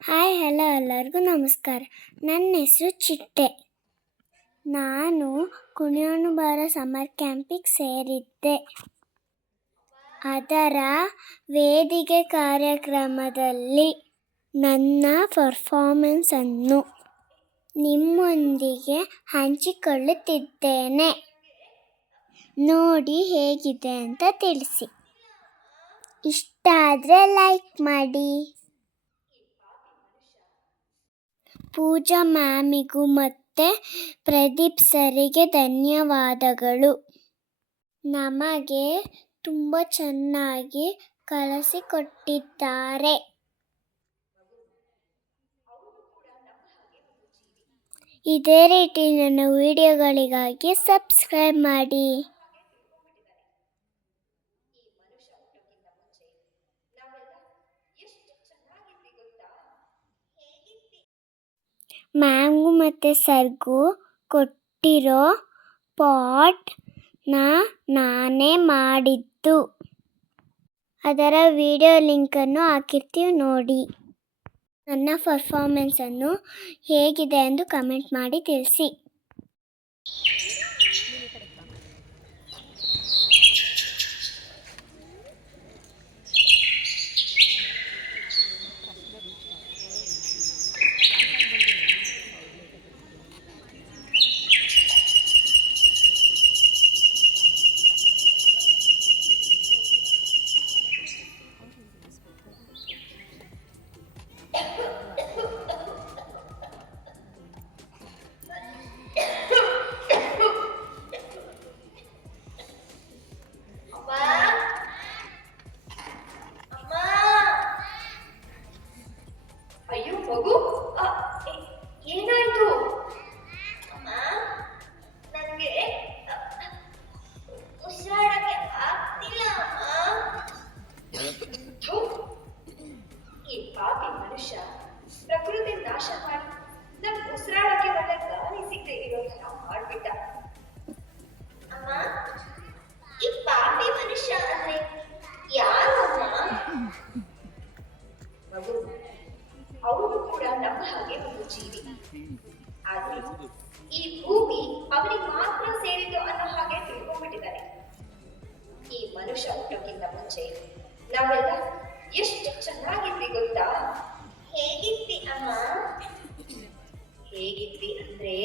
Hi hello ಎಲ್ಲರಿಗೂ ನಮಸ್ಕಾರ. ನನ್ನ ಹೆಸರು ಚಿಟ್ಟೆ. ನಾನು ಕುಣಿಯೋನು ಬಾರ ಸಮರ್ ಕ್ಯಾಂಪಿಗೆ ಸೇರಿದ್ದೆ. ಅದರ ವೇದಿಕೆ ಕಾರ್ಯಕ್ರಮದಲ್ಲಿ ನನ್ನ ಪರ್ಫಾರ್ಮೆನ್ಸನ್ನು ನಿಮ್ಮೊಂದಿಗೆ ಹಂಚಿಕೊಳ್ಳುತ್ತಿದ್ದೇನೆ. ನೋಡಿ ಹೇಗಿದೆ ಅಂತ ತಿಳಿಸಿ. ಇಷ್ಟ ಆದರೆ ಲೈಕ್ ಮಾಡಿ. ಪೂಜಾ ಮ್ಯಾಮಿಗೂ ಮತ್ತು ಪ್ರದೀಪ್ ಸರಿಗೆ ಧನ್ಯವಾದಗಳು. ನಮಗೆ ತುಂಬ ಚೆನ್ನಾಗಿ ಕಲಿಸಿಕೊಟ್ಟಿದ್ದಾರೆ. ಇದೇ ರೀತಿ ನನ್ನ ವಿಡಿಯೋಗಳಿಗಾಗಿ ಸಬ್ಸ್ಕ್ರೈಬ್ ಮಾಡಿ. ಮ್ಯಾಮ್ಗೂ ಮತ್ತು ಸರ್ಗೂ ಕೊಟ್ಟಿರೋ ಪಾಟ್ನ ನಾನೇ ಮಾಡಿದ್ದು. ಅದರ ವಿಡಿಯೋ ಲಿಂಕನ್ನು ಹಾಕಿರ್ತೀವಿ ನೋಡಿ. ನನ್ನ ಪರ್ಫಾರ್ಮೆನ್ಸನ್ನು ಹೇಗಿದೆ ಎಂದು ಕಮೆಂಟ್ ಮಾಡಿ ತಿಳಿಸಿ. ಏನಾಯ್ತು? ನನಗೆ ಉಸಿರಾಡಕ್ಕೆ ಆಗ್ತಿಲ್ಲ. ಈ ಪಾಪಿ ಮನುಷ್ಯ ಪ್ರಕೃತಿ ನಾಶ ಮಾಡಿ ನಮ್ಗೆ ಉಸಿರಾಡಕ್ಕೆ ಒಳ್ಳೆ ಗಾಳಿ ಸಿಗದೆ ಇರೋ ತರ ಮಾಡ್ಬಿಟ್ಟ. ಅಮ್ಮ, ಈ ಪಾಪಿ ಮನುಷ್ಯ ಅಂದ್ರೆ ಯಾರು ಅಮ್ಮ? ಮಗು, ಅವನು ಕೂಡ ನಮ್ಮ ಹಾಗೆ ಒಂದು ಜೀವಿ. ಆದ್ರೆ ಈ ಭೂಮಿ ಅವನಿಗೆ ಮಾತ್ರ ಸೇರಿದ್ದು ಅನ್ನೋ ಹಾಗೆ ತಿಳ್ಕೊಂಡ್ಬಿಟ್ಟಿದ್ದಾರೆ. ಈ ಮನುಷ್ಯ ಹುಟ್ಟೋಕ್ಕಿಂತ ಮುಂಚೆ ನಾವೆಲ್ಲ ಎಷ್ಟು ಚೆನ್ನಾಗಿದ್ವಿ ಗೊತ್ತಾ? ಹೇಗಿದ್ವಿ ಅಮ್ಮ? ಹೇಗಿದ್ವಿ ಅಂದ್ರೆ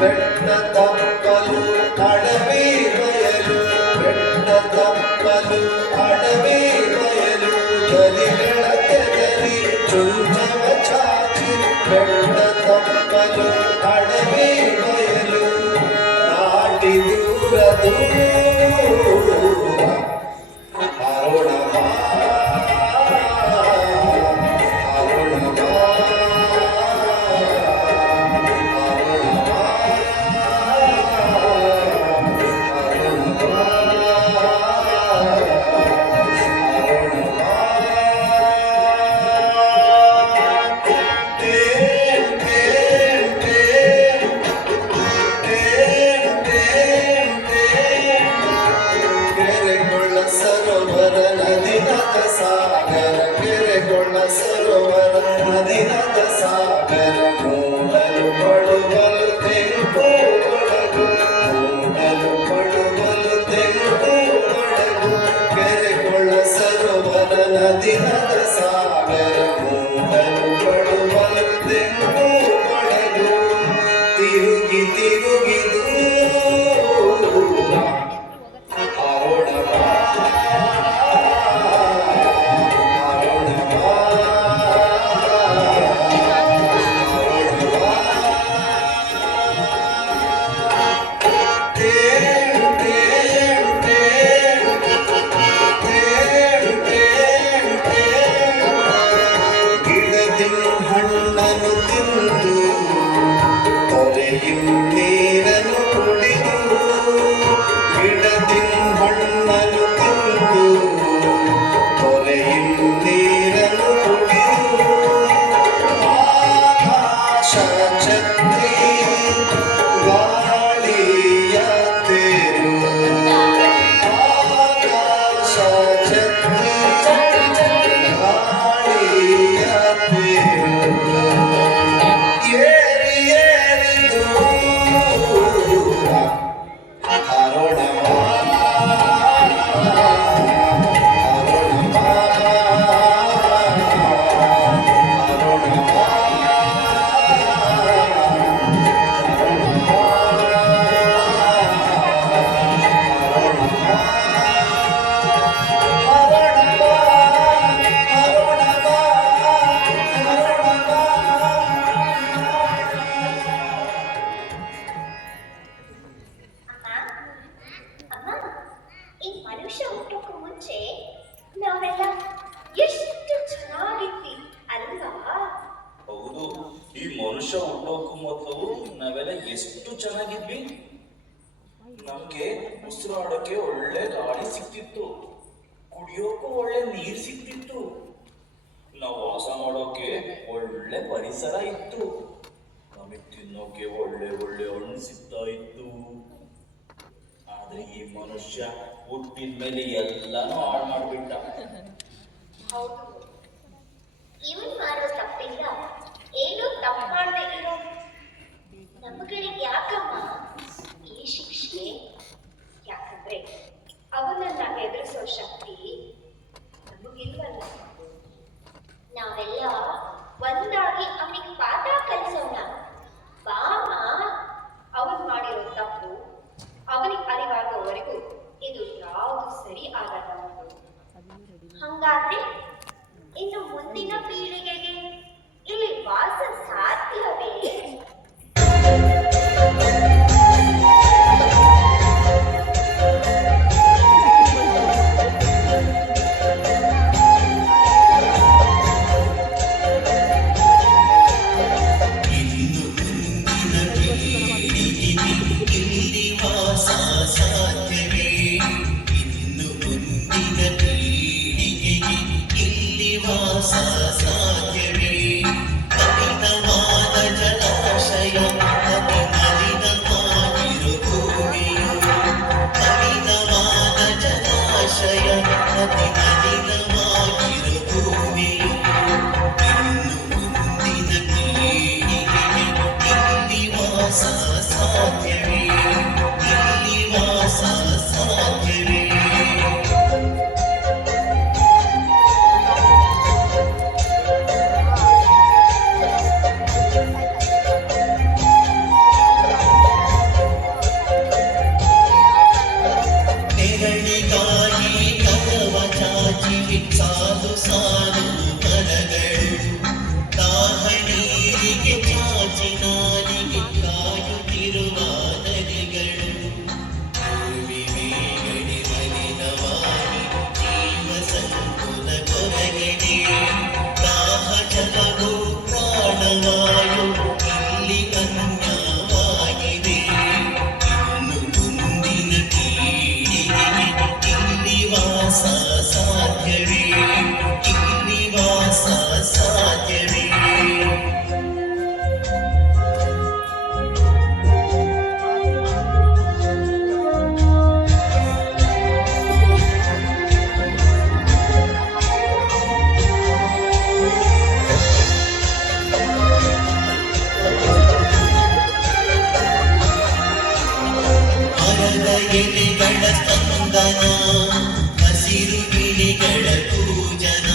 ಬೆಟ್ಟ ತಪ್ಪಲು ಅಡವಿ ಬಯಲು, ಬೆಟ್ಟ ತಪ್ಪಲು ಅಡವಿ ಬಯಲು, ಗರಿಗಳ ಕೆದರಿ ಚುಂಚವ ಚಾಚಿ, ಬೆಟ್ಟ ತಪ್ಪಲು ಅಡವಿ ಬಯಲು, ನಾಟಿ ದೂರ ದೂರ ಅರುಣ ತೊರೆയും ನೀರನ್ನು ಕುಡಿದು ಗಿಡದಿನ್ ಹಣ್ಣನ್ನು ತಿಂದು ತೊರೆയും ನೀರನ್ನು ಕುಡಿದು ಆಕಾಶ ಛತ್ರಿ ಗಾಳಿಯ ತೇರು ಆಕಾಶ ಛತ್ರಿ ಗಾಳಿಯ ತೇರು ಏರಿ ಏರಿದು ಹಾರೋಣ ಅಮ್ಮ, ಈ ಮನುಷ್ಯ ಹುಟ್ಟೋಕ್ಕೂ ಮುಂಚೆ ನಾವೆಲ್ಲ ಎಷ್ಟು ಚೆನ್ನಾಗಿದ್ವಿ ಅಲ್ವಾ? ಹೌದು, ಈ ಮನುಷ್ಯ ಹುಟ್ಟೋಕು ಮೊದಲು ನಾವೆಲ್ಲ ಎಷ್ಟು ಚೆನ್ನಾಗಿದ್ವಿ. ನಮ್ಗೆ ಉಸಿರಾಡೋಕೆ ಒಳ್ಳೆ ಗಾಳಿ ಸಿಕ್ತಿತ್ತು, ಕುಡಿಯೋಕು ಒಳ್ಳೆ ನೀರ್ ಸಿಕ್ತಿತ್ತು, ನಾವು ವಾಸ ಮಾಡೋಕೆ ಒಳ್ಳೆ ಪರಿಸರ ಇತ್ತು, ನಮಗೆ ತಿನ್ನೋಕೆ ಒಳ್ಳೆ ಒಳ್ಳೆ ಹಣ್ಣು ಸಿಗ್ತಾ ಇತ್ತು. ಆದ್ರೆ ಈ ಮನುಷ್ಯ ಹುಟ್ಟಿದ ಮೇಲೆ ಎಲ್ಲಾನು ಹಾಳು ಮಾಡ್ಬಿಟ್ಟ. ಹೌದು, ಇವನ್ ಮಾಡೋ ತಪ್ಪಿಲ್ಲ, ಏನೋ ತಪ್ಪು ಮಾಡದೆ ಇರೋ ನಮ್ಮಗಳಿಗೆ ಯಾಕಮ್ಮ ಈ ಶಿಕ್ಷೆ? ಯಾಕಂದ್ರೆ ಅವನನ್ನ ಎದುರಿಸೋ ಶಕ್ತಿ ನಮಗಿಲ್ವಲ್ಲ. ನಾವೆಲ್ಲ ಒಂದಾಗಿ ಅವನಿಗೆ ಪಾಠ ಕಲಿಸೋಣ. ಬಾಮ, ಅವನ್ ಮಾಡಿರೋ ತಪ್ಪು ಅವನಿಗೆ ಅರಿವಾಗೋವರೆಗೂ ಇದು ಯಾವುದು ಸರಿ ಆಗಲ್ಲ. ಹಂಗಾದ್ರೆ ಇನ್ನು ಮುಂದಿನ ಪೀಳಿಗೆಗೆ ಇಲ್ಲಿ ವಾಸ ಸಾಧ್ಯವೇ? ಎಲೆಗಳ ಸ್ಪಂದನ, ಹಸಿರು ಗಿಳಿಗಳ ಪೂಜನ,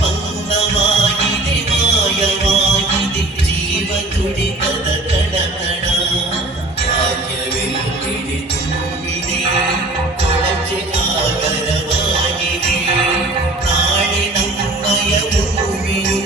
ಮೌನವಾಗಿದೆ ಮಾಯವಾಗಿದೆ ಜೀವ ತುಡಿತದ ಕಣಕಣ, ಭಾಗ್ಯವೆಲ್ಲಿದೆ ತುಂಬಿದೆ ಕೊಳಚೆ ಆಗರವಾಗಿದೆ, ನಾಳೆ ನಮ್ಮಯ ಭೂಮಿಯು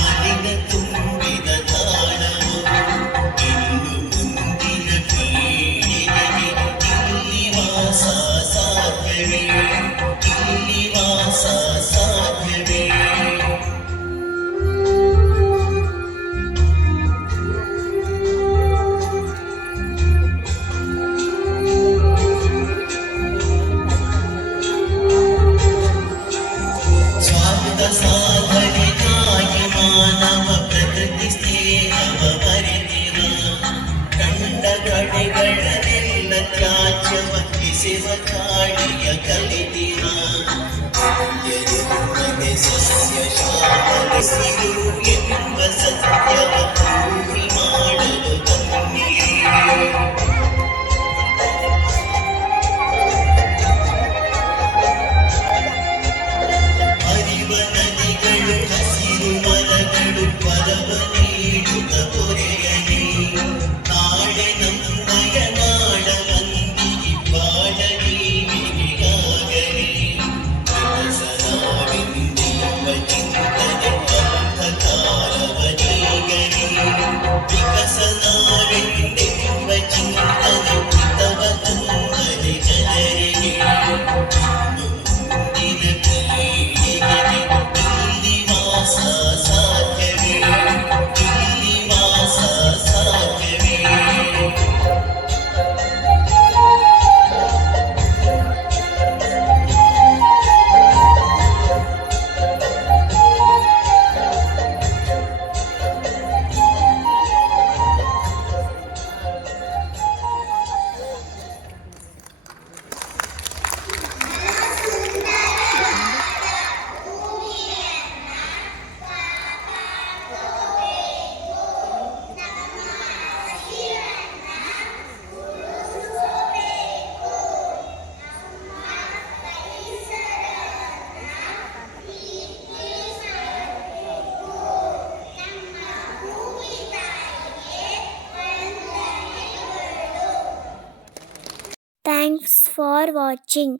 ಮಲಿನ ತುಂಬಿದ ತಾಣವು, ಇನ್ನು ಮುಂದಿನ ಪೀಳಿಗೆಗೆ ಇಲ್ಲಿ ವಾಸ ಮರೆತಿನ ಕಂಡ ಕಡೆಗಳನ್ನೆಲ್ಲ ತ್ಯಾಜ್ಯವೆಸೆವ ಗಾಳಿಯ ಕಲಿತಿನ ಎನ್ನುವುದೇ ಸಸ್ಯ ಶಾಮಲಿಸಿರು ಎಂಬ ಸತ್ಯವ ಭೂಮಿ ಮಾಡಲು ಬನ್ನಿಯೇ ಹರಿವ ನದಿಗಳು ಹಸಿರು ಮರಗಳು ಫಲವ ನೀಡುತ್ತ ಪೊರೆಯಲಿ ನಾಳೆ ನಮ್ಮಯ ನಾಡ ಮಂದಿಗೆ ಬಾಳ ನೀವಿಗಾಗಲಿ ವಿಕಸನವೆಂದೆಂಬ ಚಿಂತನೆ ಅಂಧಕಾರವ ನೀಗಲಿ ವಿಕಸನವೆಂದೆಂಬ ಚಿಂತನೆ ಹಿತವ ತುಂಬಲಿ ಜನರಿಗೆ ಮುಂದಿನ ಪೀಳಿಗೆಗೆ ಇಲ್ಲಿ ವಾಸ ಸಾಧ್ಯವೇ ಇಲ್ಲಿ ವಾಸ ಸಾಧ್ಯವೇ Thanks for watching.